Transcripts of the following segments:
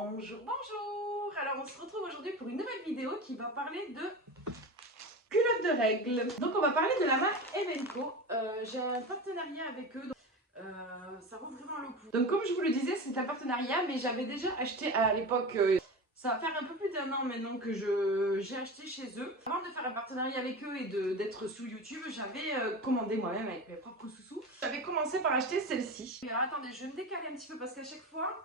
Bonjour, bonjour. Alors on se retrouve aujourd'hui pour une nouvelle vidéo qui va parler de culottes de règles. Donc on va parler de la marque Evenco. J'ai un partenariat avec eux, donc, ça vaut vraiment le coup. Donc comme je vous le disais, c'est un partenariat, mais j'avais déjà acheté à l'époque, ça va faire un peu plus d'un an maintenant que j'ai acheté chez eux. Avant de faire un partenariat avec eux et d'être sous YouTube, j'avais commandé moi-même avec mes propres sous-sous. J'avais commencé par acheter celle-ci. Alors attendez, je vais me décaler un petit peu parce qu'à chaque fois,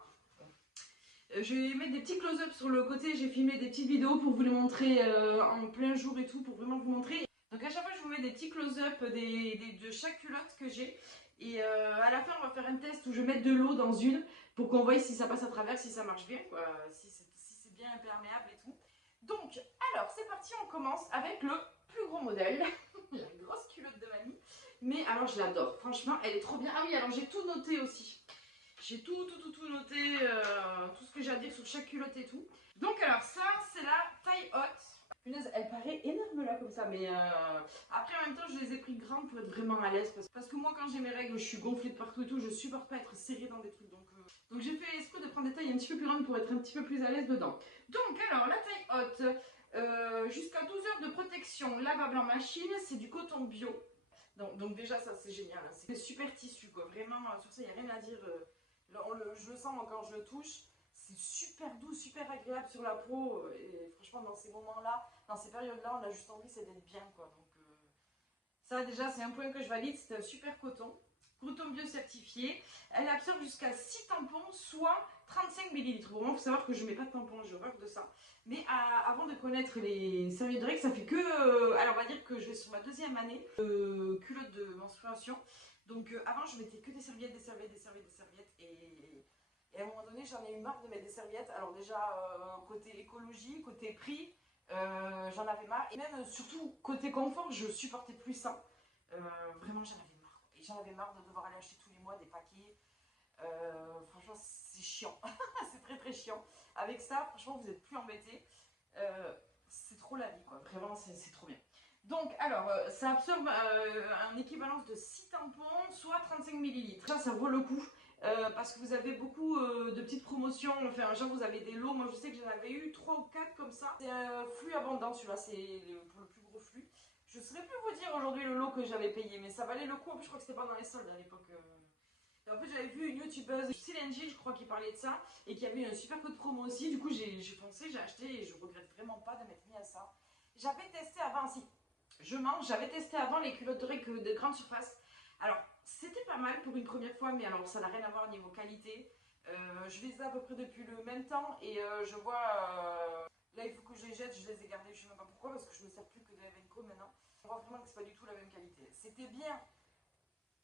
je vais mettre des petits close-up sur le côté. J'ai filmé des petites vidéos pour vous les montrer en plein jour et tout, pour vraiment vous montrer. Donc à chaque fois, je vous mets des petits close-up de chaque culotte que j'ai. Et à la fin, on va faire un test où je vais mettre de l'eau dans une pour qu'on voie si ça passe à travers, si ça marche bien, quoi, si c'est bien imperméable et tout. Donc, alors, c'est parti, on commence avec le plus gros modèle, la grosse culotte de mamie. Mais alors, je l'adore, franchement, elle est trop bien. Ah oui, alors j'ai tout noté aussi. J'ai tout noté, tout ce que j'ai à dire sur chaque culotte et tout. Donc alors ça, c'est la taille haute. Punaise, elle paraît énorme là comme ça, mais après en même temps, je les ai pris grandes pour être vraiment à l'aise. Parce que moi, quand j'ai mes règles, je suis gonflée de partout et tout, je supporte pas être serrée dans des trucs. Donc j'ai fait l'esprit de prendre des tailles un petit peu plus grandes pour être un petit peu plus à l'aise dedans. Donc alors, la taille haute, jusqu'à 12 heures de protection, lavable en machine, c'est du coton bio. Donc déjà, ça c'est génial, hein. C'est super tissu quoi, vraiment, sur ça, il n'y a rien à dire. Je le sens moi, quand je le touche, c'est super doux, super agréable sur la peau. Et franchement, dans ces moments-là, dans ces périodes-là, on a juste envie, c'est d'être bien, quoi. Donc, ça, déjà, c'est un point que je valide. C'est un super coton. Coton bio certifié. Elle absorbe jusqu'à 6 tampons, soit 35 ml. Bon, il faut savoir que je ne mets pas de tampons, j'ai horreur de ça. Mais avant de connaître les serviettes de règles, ça fait que. Alors, on va dire que je vais sur ma deuxième année de culotte de menstruation. Donc, avant, je mettais que des serviettes. Et à un moment donné, j'en ai eu marre de mettre des serviettes. Alors, déjà, côté écologie, côté prix, j'en avais marre. Et même, surtout, côté confort, je supportais plus ça. Vraiment, j'en avais marre. Et j'en avais marre de devoir aller acheter tous les mois des paquets. Franchement, c'est chiant. C'est très très chiant. Avec ça, franchement, vous n'êtes plus embêtés. C'est trop la vie, quoi. Vraiment, c'est trop bien. Donc, alors, ça absorbe un équivalence de 6 tampons, soit 35 ml. Ça vaut le coup. Parce que vous avez beaucoup de petites promotions. Enfin, genre, vous avez des lots. Moi, je sais que j'en avais eu 3 ou 4 comme ça. C'est un flux abondant, celui-là. C'est pour le plus gros flux. Je ne saurais plus vous dire aujourd'hui le lot que j'avais payé, mais ça valait le coup. En plus, je crois que c'était pas dans les soldes à l'époque. Et en fait, j'avais vu une youtubeuse, Céline, je crois, qui parlait de ça et qui avait un super code promo aussi. Du coup, j'ai foncé, j'ai acheté et je regrette vraiment pas de m'être mis à ça. J'avais testé avant, si je mange, j'avais testé avant les culottes de règles de grande surface. Alors, c'était pas mal pour une première fois, mais alors ça n'a rien à voir au niveau qualité. Je les ai à peu près depuis le même temps et je vois. Là, il faut que je les jette, je les ai gardés, je sais même pas pourquoi, parce que je ne me sers plus que de Evenco maintenant. On voit vraiment que c'est pas du tout la même qualité. C'était bien.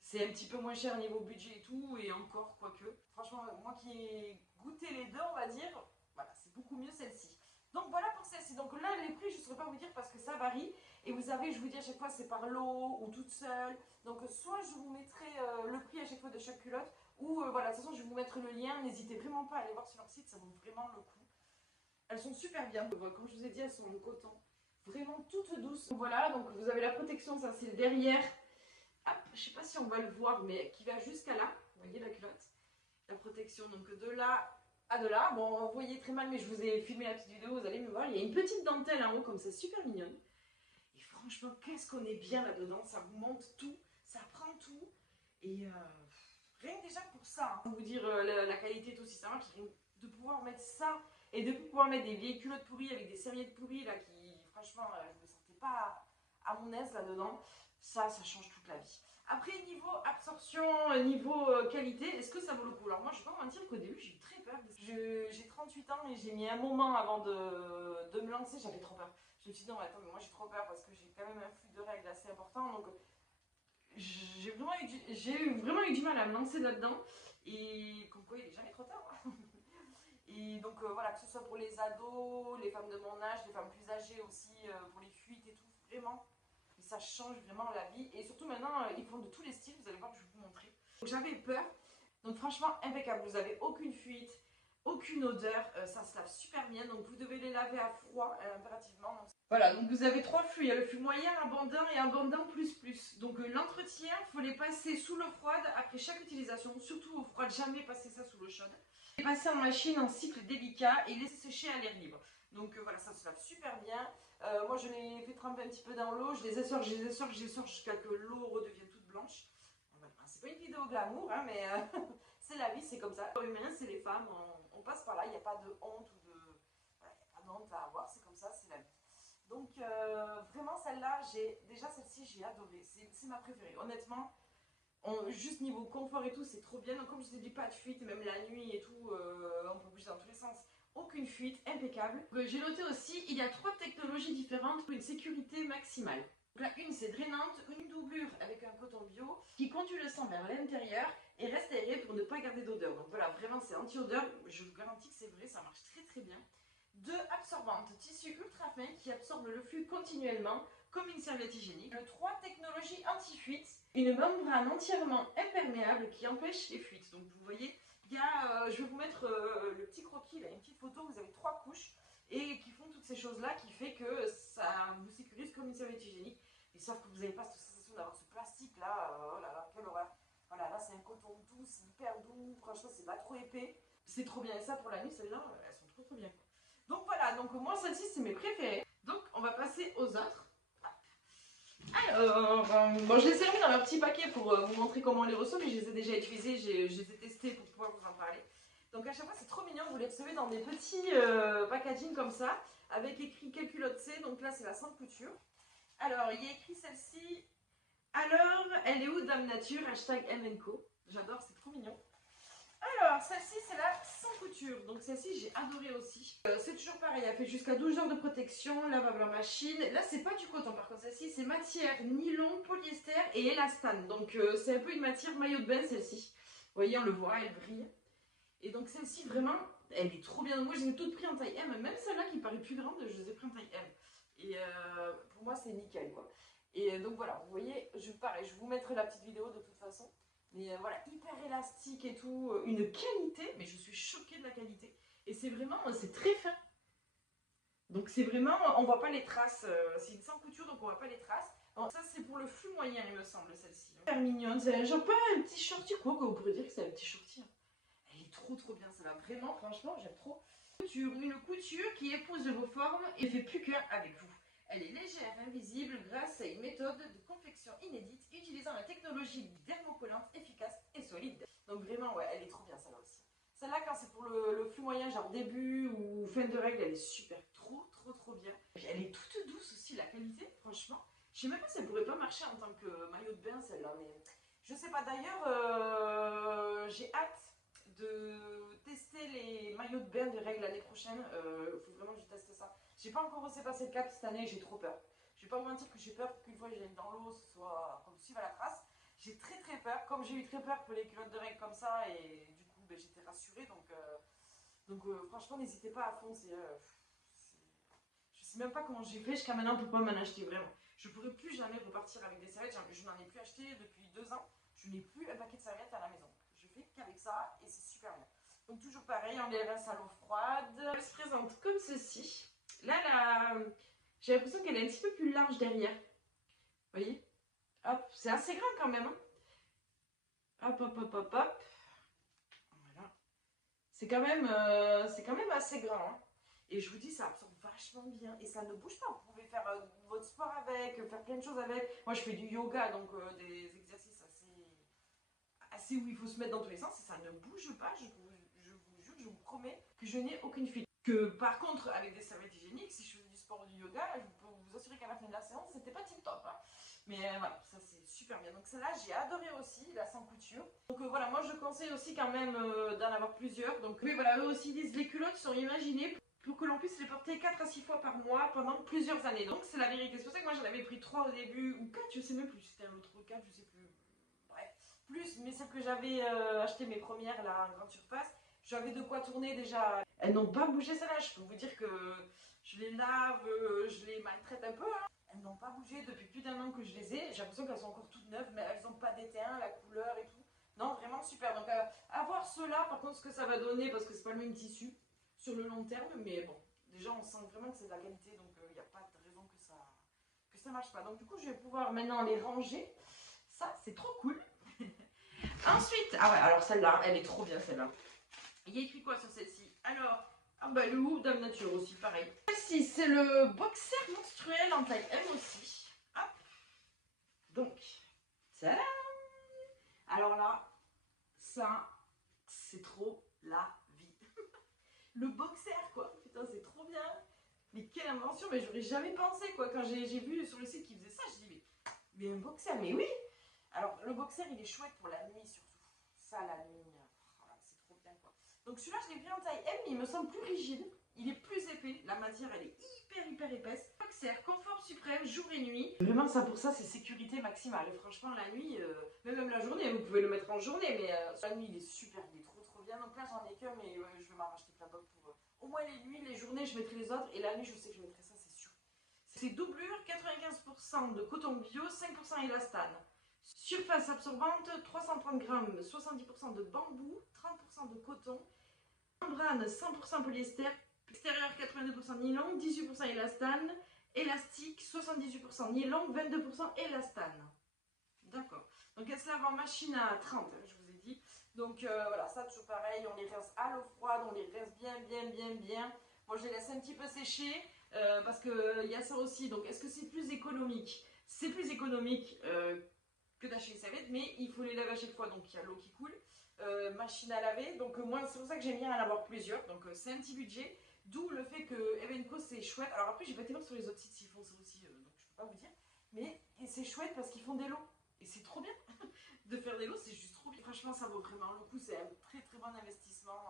C'est un petit peu moins cher niveau budget et tout, et encore, quoique. Franchement, moi qui ai goûté les deux, on va dire, voilà, c'est beaucoup mieux celle-ci. Donc voilà pour celle-ci. Donc là, les prix, je ne saurais pas vous dire parce que ça varie. Et vous avez, je vous dis à chaque fois, c'est par lot ou toute seule. Donc soit je vous mettrai le prix à chaque fois de chaque culotte, ou voilà, de toute façon, je vais vous mettre le lien. N'hésitez vraiment pas à aller voir sur leur site, ça vaut vraiment le coup. Elles sont super bien. Comme je vous ai dit, elles sont en coton. Vraiment toutes douces. Voilà, donc vous avez la protection, ça c'est le derrière. Hop, je sais pas si on va le voir, mais qui va jusqu'à là. Vous voyez la culotte, la protection, donc de là à de là. Bon, vous voyez très mal, mais je vous ai filmé la petite vidéo, vous allez me voir. Il y a une petite dentelle en haut, comme ça, super mignonne. Et franchement, qu'est-ce qu'on est bien là-dedans. Ça vous monte tout, ça prend tout. Et rien que déjà pour ça, hein, pour vous dire la qualité tout aussi, ça marche. De pouvoir mettre ça et de pouvoir mettre des vieilles culottes pourries avec des serviettes pourries, là, qui, franchement, je me sentais pas à mon aise là-dedans. Ça change toute la vie. Après, niveau absorption, niveau qualité, est-ce que ça vaut le coup? Alors moi, je vais pas mentir qu'au début, j'ai eu très peur. J'ai 38 ans et j'ai mis un moment avant de me lancer. J'avais trop peur. Je me suis dit, non, attends, mais moi j'ai trop peur parce que j'ai quand même un flux de règles assez important. Donc, j'ai vraiment eu du mal à me lancer là-dedans. Et comme quoi, il n'est jamais trop tard. Et donc, voilà, que ce soit pour les ados, les femmes de mon âge, les femmes plus âgées aussi, pour les fuites et tout, vraiment. Ça change vraiment la vie. Et surtout maintenant, ils font de tous les styles. Vous allez voir, je vais vous montrer. J'avais peur. Donc franchement, impeccable. Vous n'avez aucune fuite, aucune odeur. Ça se lave super bien. Donc vous devez les laver à froid impérativement. Voilà, donc vous avez 3 flux. Il y a le flux moyen, abondant et abondant plus plus. Donc l'entretien, il faut les passer sous l'eau froide après chaque utilisation. Surtout eau froide, jamais passer ça sous l'eau chaude. Passer en machine en cycle délicat et laisser sécher à l'air libre. Donc voilà, ça se lave super bien. Moi je les fais tremper un petit peu dans l'eau, je les essore, jusqu'à que l'eau redevienne toute blanche. Voilà. C'est pas une vidéo glamour, hein, mais c'est la vie, c'est comme ça. Les humains, c'est les femmes, on passe par là, il n'y a pas de honte ou de... Voilà, il n'y a pas de honte à avoir, c'est comme ça, c'est la vie. Donc vraiment celle-là, déjà celle-ci j'ai adoré, c'est ma préférée. Honnêtement, juste niveau confort et tout, c'est trop bien. Donc comme je vous ai dit, pas de fuite, même la nuit et tout, on peut bouger dans tous les sens. Aucune fuite, impeccable. J'ai noté aussi, il y a 3 technologies différentes pour une sécurité maximale. Donc là, une c'est drainante, une doublure avec un coton bio qui conduit le sang vers l'intérieur et reste aéré pour ne pas garder d'odeur. Donc voilà, vraiment c'est anti-odeur, je vous garantis que c'est vrai, ça marche très très bien. 2 absorbantes, tissu ultra fin qui absorbe le flux continuellement comme une serviette hygiénique. 3 technologies anti-fuite, une membrane entièrement imperméable qui empêche les fuites. Donc vous voyez, il y a, je vais vous mettre le petit croquis, là, une petite photo, vous avez 3 couches et qui font toutes ces choses-là qui fait que ça vous sécurise comme une serviette hygiénique. Et sauf que vous n'avez pas cette sensation d'avoir ce plastique là, oh là là, quelle horreur. Voilà, là c'est un coton doux, c'est hyper doux, franchement c'est pas trop épais. C'est trop bien, et ça pour la nuit, celles-là, elles sont trop trop bien. Donc voilà, donc moi celle-ci c'est mes préférées. Donc on va passer aux autres. Alors, bon, je les ai remis dans leur petit paquet pour vous montrer comment on les reçoit, mais je les ai déjà utilisés, je les ai testés pour pouvoir vous en parler. Donc à chaque fois c'est trop mignon, vous les recevez dans des petits packaging comme ça, avec écrit quelle culotte c'est, donc là c'est la sans couture. Alors il y a écrit celle-ci, alors elle est où Dame Nature, hashtag #MNCO, j'adore, c'est trop mignon. Alors, celle-ci, c'est la sans couture. Donc, celle-ci, j'ai adoré aussi. C'est toujours pareil, elle fait jusqu'à 12 heures de protection, lavable en machine. Là, c'est pas du coton, par contre, celle-ci, c'est matière nylon, polyester et élastane. Donc, c'est un peu une matière maillot de bain, celle-ci. Vous voyez, on le voit, elle brille. Et donc, celle-ci, vraiment, elle est trop bien. Moi, je les ai toutes pris en taille M. Même celle-là qui paraît plus grande, je les ai pris en taille M. Et pour moi, c'est nickel, quoi. Et donc, voilà, vous voyez, pareil, je vous mettrai la petite vidéo de toute façon. Mais voilà, hyper élastique et tout, une qualité, mais je suis choquée de la qualité. Et c'est vraiment, c'est très fin. Donc c'est vraiment, on voit pas les traces, c'est une sans couture donc on voit pas les traces. Alors, ça c'est pour le flux moyen il me semble celle-ci. Hyper mignonne, c'est genre pas un petit shorty quoi, on pourrait dire que c'est un petit shorty. Elle est trop trop bien celle-là, vraiment franchement j'aime trop. Une couture qui épouse vos formes et fait plus qu'un avec vous. Elle est légère, invisible grâce à une méthode de confection inédite utilisant la technologie dermocollante efficace et solide. Donc vraiment, ouais, elle est trop bien celle-là aussi. Celle-là, quand c'est pour le flux moyen, genre début ou fin de règle, elle est super, trop trop trop bien. Et elle est toute douce aussi, la qualité, franchement. Je sais même pas si elle pourrait pas marcher en tant que maillot de bain celle-là, mais je sais pas. D'ailleurs, j'ai hâte de tester les maillots de bain de règle l'année prochaine. Faut vraiment que je teste ça. J'ai pas encore osé passer le cap cette année, j'ai trop peur. Je vais pas vous mentir que j'ai peur qu'une fois que j'aille dans l'eau, ce soit comme suivre à la trace. J'ai très très peur, comme j'ai eu très peur pour les culottes de règle comme ça, et du coup ben, j'étais rassurée. Donc franchement, n'hésitez pas à foncer. Je sais même pas comment j'ai fait jusqu'à maintenant pour pas m'en acheter vraiment. Je pourrais plus jamais repartir avec des serviettes, je n'en ai plus acheté depuis 2 ans. Je n'ai plus un paquet de serviettes à la maison. Je fais qu'avec ça et c'est super bien. Donc toujours pareil, on les laisse à l'eau froide. Elle se présente comme ceci. Là, j'ai l'impression qu'elle est un petit peu plus large derrière. Vous voyez? Hop, c'est assez grand quand même. Hein. Hop, hop, hop, hop, hop. Voilà. C'est quand même assez grand. Hein. Et je vous dis, ça absorbe vachement bien. Et ça ne bouge pas. Vous pouvez faire votre sport avec, faire plein de choses avec. Moi, je fais du yoga, donc des exercices assez où il faut se mettre dans tous les sens. Et ça ne bouge pas. Je vous jure, je vous promets que je n'ai aucune fuite. Que par contre, avec des serviettes hygiéniques, si je faisais du sport ou du yoga, je peux vous assurer qu'à la fin de la séance, c'était pas tip top. Hein. Mais voilà, ça c'est super bien. Donc celle-là, j'ai adoré aussi, la sans couture. Donc voilà, moi je conseille aussi quand même d'en avoir plusieurs. Donc oui, voilà, eux aussi disent les culottes sont imaginées pour que l'on puisse les porter 4 à 6 fois par mois pendant plusieurs années. Donc c'est la vérité. C'est pour ça que moi j'en avais pris 3 au début, ou 4, je sais même plus. C'était un autre 4, je sais plus. Bref, plus, mais celles que j'avais acheté mes premières là en grande surface. J'avais de quoi tourner déjà. Elles n'ont pas bougé celle-là. Je peux vous dire que je les lave, je les maltraite un peu. Hein. Elles n'ont pas bougé depuis plus d'1 an que je les ai. J'ai l'impression qu'elles sont encore toutes neuves, mais elles n'ont pas d'éteint, la couleur et tout. Non, vraiment super. Donc à voir ceux-là, par contre, ce que ça va donner, parce que c'est pas le même tissu sur le long terme. Mais bon, déjà on sent vraiment que c'est de la qualité, donc il n'y a pas de raison que ça marche pas. Donc du coup, je vais pouvoir maintenant les ranger. Ça, c'est trop cool. Ensuite, ah ouais, alors celle-là, elle est trop bien celle-là. Il y a écrit quoi sur celle-ci? Alors, ah bah le Whoop Dame Nature aussi, pareil. Celle-ci, c'est le boxer menstruel en taille M aussi. Hop. Donc, tadam! Alors là, ça, c'est trop la vie. Le boxer, quoi. Putain, c'est trop bien. Mais quelle invention, mais j'aurais jamais pensé, quoi. Quand j'ai vu sur le site qu'ils faisaient ça, je dis, mais un boxer, mais oui. Alors, le boxer, il est chouette pour la nuit, surtout. Ça, la nuit, voilà, c'est trop bien, quoi. Donc, celui-là, je l'ai pris en taille M, mais il me semble plus rigide. Il est plus épais. La matière, elle est hyper épaisse. Boxer, confort suprême, jour et nuit. Vraiment, ça, pour ça, c'est sécurité maximale. Et franchement, la nuit, mais même la journée, vous pouvez le mettre en journée, mais la nuit, il est super, il est trop bien. Donc là, j'en ai qu'un, mais je vais m'en racheter plein d'autres pour au moins les nuits, les journées, je mettrai les autres. Et la nuit, je sais que je mettrai ça, c'est sûr. C'est doublure, 95% de coton bio, 5% élastane. Surface absorbante, 330 grammes, 70% de bambou, 30% de coton. Membrane, 100% polyester. Extérieur, 82% nylon, 18% élastane. Élastique, 78% nylon, 22% élastane. D'accord. Donc elle se lave en machine à 30, je vous ai dit. Donc voilà, ça toujours pareil, on les rince à l'eau froide, on les rince bien. Moi je les laisse un petit peu sécher parce qu'il y a ça aussi. Donc est-ce que c'est plus économique? C'est plus économique que d'acheter les serviettes, mais il faut les laver à chaque fois, donc il y a l'eau qui coule. Machine à laver, donc moi c'est pour ça que j'aime bien en avoir plusieurs, donc c'est un petit budget, d'où le fait que Evenco c'est chouette. Alors après j'ai pas été voir sur les autres sites s'ils font ça aussi, donc je peux pas vous dire, mais c'est chouette parce qu'ils font des lots, et c'est trop bien de faire des lots, c'est juste trop bien. Franchement ça vaut vraiment le coup, c'est un très bon investissement,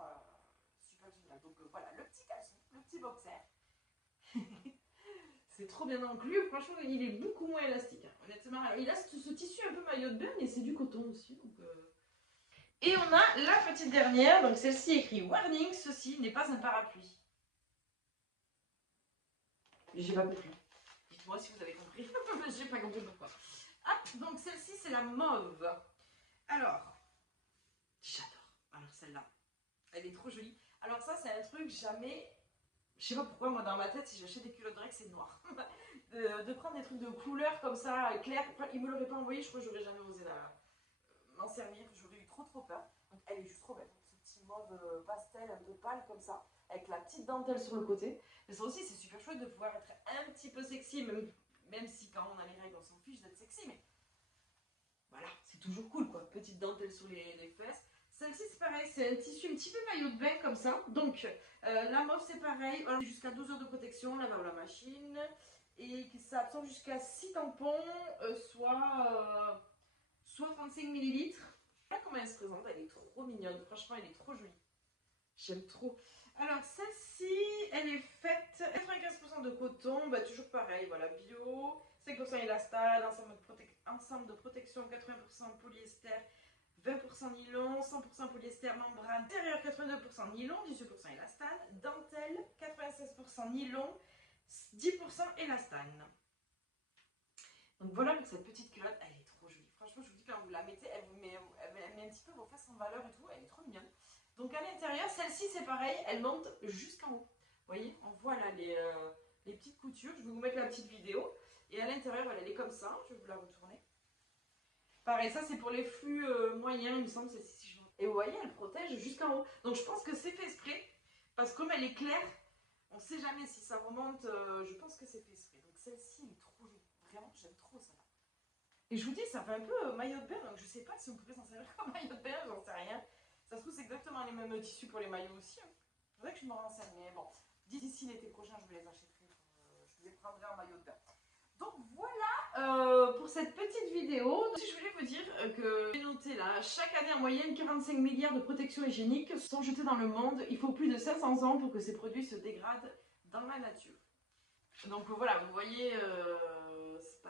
super génial. Donc voilà, le petit caleçon, le petit boxer. C'est trop bien inclus, franchement il est beaucoup moins élastique, hein. Honnêtement. Alors, il a ce tissu un peu maillot de bain, mais c'est du coton aussi, donc... Et on a la petite dernière, donc celle-ci écrit Warning, ceci n'est pas un parapluie. J'ai pas compris. Dites-moi si vous avez compris. J'ai pas compris pourquoi. Hop, donc celle-ci c'est la mauve. Alors, j'adore. Alors celle-là, elle est trop jolie. Alors ça c'est un truc jamais... Je sais pas pourquoi moi dans ma tête si j'achète des culottes Drake c'est noir. de prendre des trucs de couleur comme ça, clair, il me l'aurait pas envoyé, je crois que j'aurais jamais osé m'en servir. J'aurais eu trop peur. Donc elle est juste trop belle. Ce petit mauve pastel un peu pâle comme ça, avec la petite dentelle sur le côté. Mais ça aussi c'est super chouette de pouvoir être un petit peu sexy, même si quand on a les règles on s'en fiche d'être sexy, mais voilà, c'est toujours cool quoi. Petite dentelle sur les fesses. Celle-ci c'est pareil, c'est un tissu un petit peu maillot de bain comme ça. Donc la mauve c'est pareil, jusqu'à 12 heures de protection, lavable à la machine. Et ça absorbe jusqu'à 6 tampons, soit 35 millilitres. Voilà comment elle se présente, elle est trop mignonne, franchement elle est trop jolie. J'aime trop. Alors celle-ci, elle est faite 95% de coton, bah, toujours pareil, voilà, bio, 5% élastane, ensemble de protection 80% polyester, 20% nylon, 100% polyester, membrane intérieure 82% nylon, 18% élastane, dentelle 96% nylon, 10% élastane. Donc voilà pour cette petite culotte, elle est trop jolie. Franchement, je vous dis, quand vous la mettez, elle met un petit peu vos fesses en valeur et tout, elle est trop mignonne. Donc à l'intérieur, celle-ci c'est pareil, elle monte jusqu'en haut. Vous voyez, on voit là les petites coutures, je vais vous mettre la petite vidéo. Et à l'intérieur, elle est comme ça, je vais vous la retourner. Pareil, ça c'est pour les flux moyens, il me semble, celle-ci. Et vous voyez, elle protège jusqu'en haut. Donc je pense que c'est fait exprès, parce que comme elle est claire, on ne sait jamais si ça remonte, je pense que c'est fait exprès. Donc celle-ci, elle est trop jolie. Vraiment, j'aime trop ça. Et je vous dis, ça fait un peu maillot de bain, donc je sais pas si on pourrait s'en servir comme maillot de bain, j'en sais rien. Ça se trouve, c'est exactement les mêmes tissus pour les maillots aussi. Il faudrait que je me renseigne, mais bon, d'ici l'été prochain, je me les achèterai. Je les prendrai en maillot de bain. Donc voilà pour cette petite vidéo. Donc, je voulais vous dire que j'ai noté là, chaque année en moyenne 45 milliards de protections hygiéniques sont jetées dans le monde. Il faut plus de 500 ans pour que ces produits se dégradent dans la nature. Donc voilà, vous voyez, c'est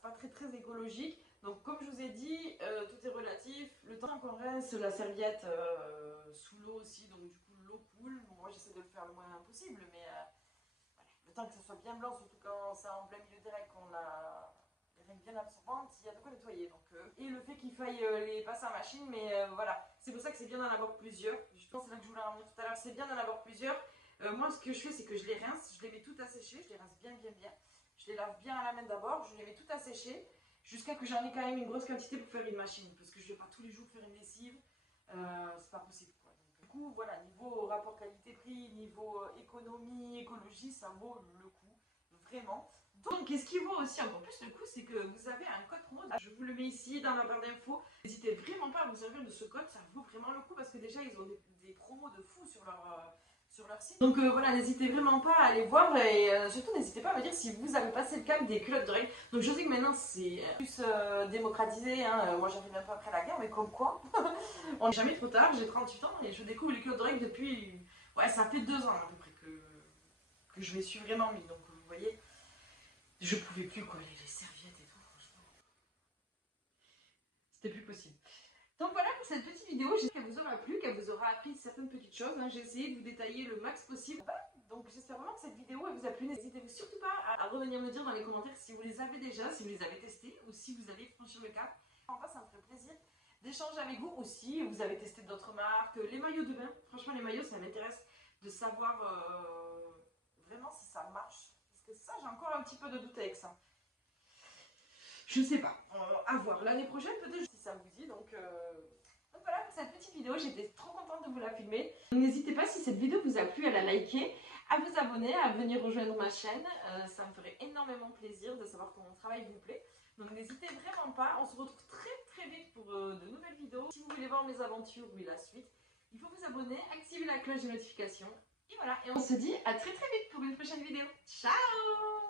pas très écologique. Donc comme je vous ai dit, tout est relatif. Le temps qu'on rince la serviette sous l'eau aussi, donc du coup l'eau coule. Bon, moi j'essaie de le faire le moins possible, mais voilà. Le temps que ça soit bien blanc, surtout quand c'est en plein milieu des règles, qu'on a les règles bien absorbantes, il y a de quoi nettoyer. Donc, et le fait qu'il faille les passer en machine, mais voilà, c'est pour ça que c'est bien d'en avoir plusieurs. Justement, c'est là que je voulais en venir tout à l'heure, c'est bien d'en avoir plusieurs. Moi, ce que je fais, c'est que je les rince, je les mets toutes à sécher, je les rince bien. Je les lave bien à la main d'abord, je les mets toutes à sécher, jusqu'à que j'en ai quand même une grosse quantité pour faire une machine. Parce que je ne vais pas tous les jours faire une lessive, c'est pas possible quoi. Donc, coup, voilà, niveau rapport qualité-prix, niveau économie, écologie, ça vaut le coup, vraiment. Donc, et ce qui vaut aussi encore plus le coup, c'est que vous avez un code promo. Je vous le mets ici dans la barre d'infos. N'hésitez vraiment pas à vous servir de ce code, ça vaut vraiment le coup parce que déjà, ils ont des promos de fou sur leur site. Donc voilà, n'hésitez vraiment pas à aller voir et surtout n'hésitez pas à me dire si vous avez passé le cap des culottes d'oreilles. Donc je sais que maintenant c'est plus démocratisé, hein. Moi j'arrive un peu après la guerre, mais comme quoi, on n'est jamais trop tard, j'ai 38 ans et je découvre les culottes d'oreilles depuis, ouais ça fait 2 ans à peu près que je me suis vraiment mis. Donc vous voyez, je pouvais plus quoi, les serviettes et tout, franchement, c'était plus possible. Donc voilà pour cette petite vidéo, j'espère qu'elle vous aura plu, qu'elle vous aura appris certaines petites choses. Hein. J'ai essayé de vous détailler le max possible. Donc j'espère vraiment que cette vidéo elle vous a plu. N'hésitez surtout pas à revenir me dire dans les commentaires si vous les avez déjà, si vous les avez testés ou si vous allez franchir le cap. En fait, ça me ferait plaisir d'échanger avec vous aussi. Vous avez testé d'autres marques, les maillots de bain. Franchement, les maillots, ça m'intéresse de savoir vraiment si ça marche. Parce que ça, j'ai encore un petit peu de doute avec ça. Je sais pas, à voir. L'année prochaine, peut-être si ça vous dit. Donc voilà pour cette petite vidéo, j'étais trop contente de vous la filmer. N'hésitez pas, si cette vidéo vous a plu, à la liker, à vous abonner, à venir rejoindre ma chaîne. Ça me ferait énormément plaisir de savoir que mon travail vous plaît. Donc n'hésitez vraiment pas, on se retrouve très vite pour de nouvelles vidéos. Si vous voulez voir mes aventures ou la suite, il faut vous abonner, activer la cloche de notification. Et voilà, et on se dit à très vite pour une prochaine vidéo. Ciao!